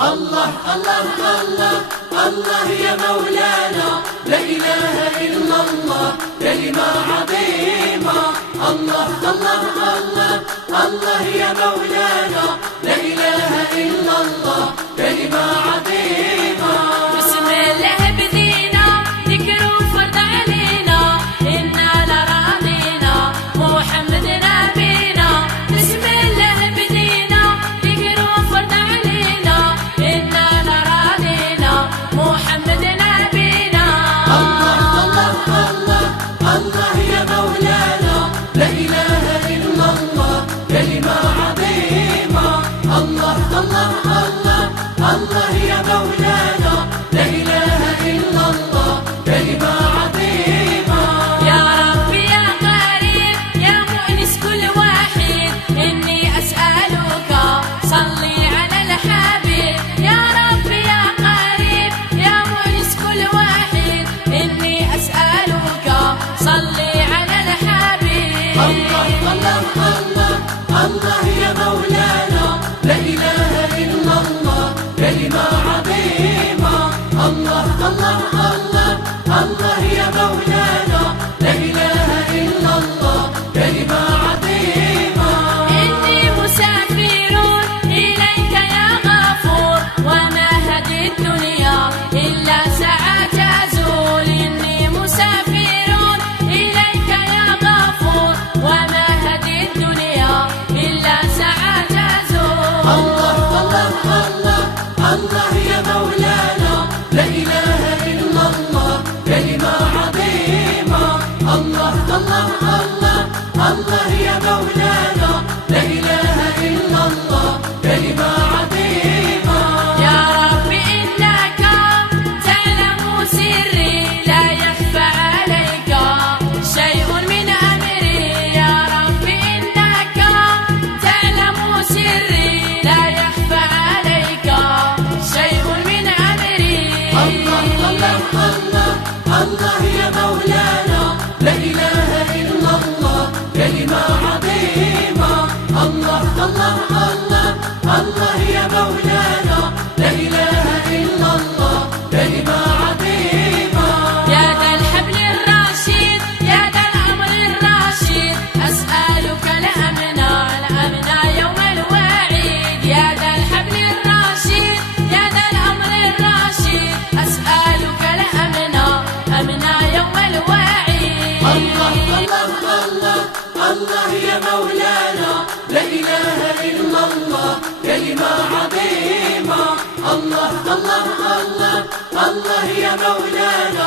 الله الله الله الله يا مولانا، لا إله إلا الله كلمة عظيمة. الله الله الله الله يا مولانا، لا إله إلا الله كلمة عظيمة. بسم الله بدينا ذكره فرض علينا، إنا لراضينا محمد نبينا. بسم الله بدينا ذكره فرض علينا، إنا لراضينا محمد نبينا. الله الله الله الله يا مولانا، لا إله إلا الله كلمة عظيمة. الله الله الله الله يا مولانا، لا إله إلا الله كلمة عظيمة. يا رب يا قريب يا مؤنس كل واحد، إني أسألك صلي على الحبيب. يا رب يا قريب يا مؤنس كل واحد، إني أسألك صلي على الحبيب. الله الله الله الله يا مولانا، لا إله إلا الله كلمة عظيمة. الله الله الله الله يا مولانا، لا إله إلا الله كلمة عظيمة. إني مسافر إليك يا غفور، وما هذه الدنيا إلا ساعة تزول. إني مسافر إليك يا غفور، وما هذه الدنيا إلا ساعة تزول. الله الله الله الله يا مولانا، لا إله إلا الله كلمة عظيمة. الله الله الله الله يا مولانا، لا إله إلا الله كلمة عظيمة. يا رب إنك تعلم سري، لا يخفى عليك شيء من أمري. يا رب إنك تعلم سري، لا يخفى عليك شيء من أمري. الله الله الله الله يا مولانا، لا إله إلا الله كلمة عظيمة. الله الله الله الله يا مولانا، لا إله إلا الله كلمة عظيمة. يا ذا الحبل الرشيد يا ذا الأمر الرشيد، أسألك الأمنا الأمنا يوم الوعيد. يا ذا الحبل الرشيد يا ذا الأمر الرشيد، أسألك الأمنا أمنا يوم الوعيد. الله الله الله الله يا مولانا، لا إله إلا الله كلمة عظيمة. الله الله الله الله يا مولانا،